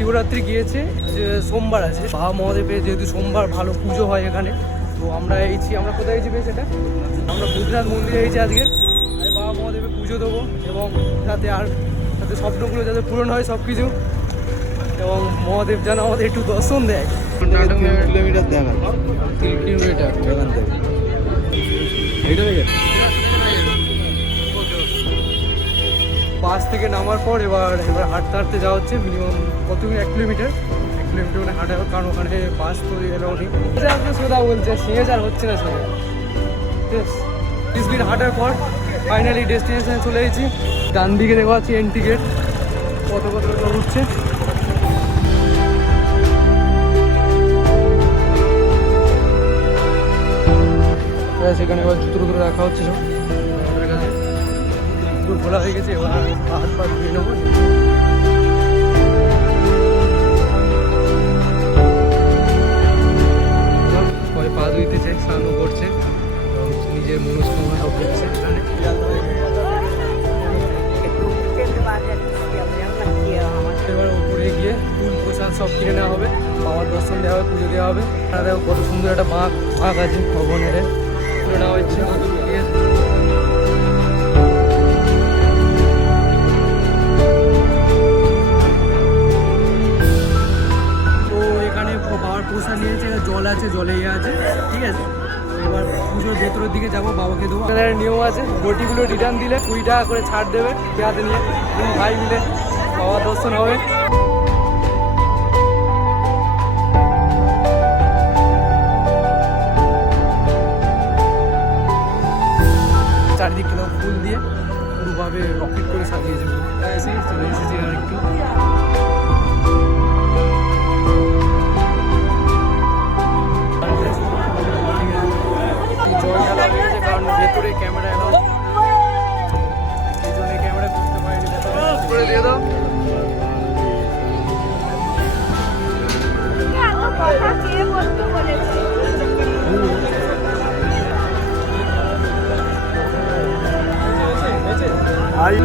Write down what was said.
শিবরাত্রি গিয়েছে, যে সোমবার আছে বাবা মহাদেবে, যেহেতু সোমবার ভালো পুজো হয় এখানে। তো আমরা আমরা কোথায় এসেছি বেশ, এটা আমরা বুধনাথ মন্দিরে এসেছি আজকে। আমি বাবা মহাদেবে পুজো দেবো এবং যাতে স্বপ্নগুলো যাতে পূরণ হয় সব কিছু, এবং মহাদেব যেন আমাদের একটু দর্শন দেয়। 3 কিলোমিটার দেখা, 3 কিলোমিটার এখান থেকে এইটা হয়ে গেছে। বাস থেকে নামার পর এবার হাঁটতে হাঁটতে যাওয়া হচ্ছে। মিনিমাম কত 1 কিলোমিটার মানে হাঁটা, কারণ ওখানে বাস তো এলাও নেই। সোদা বলছে সিংহেচার হচ্ছে না সোদা। 30 মিনিট হাঁটার পর ফাইনালি ডেস্টিনেশনে চলে এসেছি। ডান দিকে দেখা যাচ্ছে এন্ট্রি গেট, কত উঠছে। সেখানে এবার জুতো রাখা হচ্ছে সব আমাদের কাছে। জুতো খোলা হয়ে গেছে, এবার হাত পা ধুয়ে নেবো। সবাই পা ধুইতেছে, স্নানও করছে এবং নিজের মনস্কামনা সব দেখছে এখানে। এবার উপরে গিয়ে ফুল প্রসাদ সব কিনে নেওয়া হবে, বাবার দর্শন দেওয়া হবে, পুজো দেওয়া হবে। আর দেখো কত সুন্দর একটা বাঁক আছে ভবনের, তুলে নেওয়া হচ্ছে। তো এখানে বাবার প্রসাদ নিয়েছে, জল আছে, জলে আছে, ঠিক আছে। এবার পুজোর ভেতরের দিকে যাবো, বাবাকে দেবো। নিয়ম আছে, বটিগুলো রিটার্ন দিলে 20 টাকা করে ছাড় দেবে হাতে নিয়ে। 2 ভাই মিলে বাবার দর্শন হবে। চারিদিকে ফুল দিয়ে পুরোভাবে রকেট করে সাজিয়েছে। চলে এসেছি আর একটু। জল ঢালা হয়ে গেছে, কারণ ভেতরে ক্যামেরা এলাও, এই জন্য ক্যামেরা করতে পারিনি। করে দিয়ে দাও। আই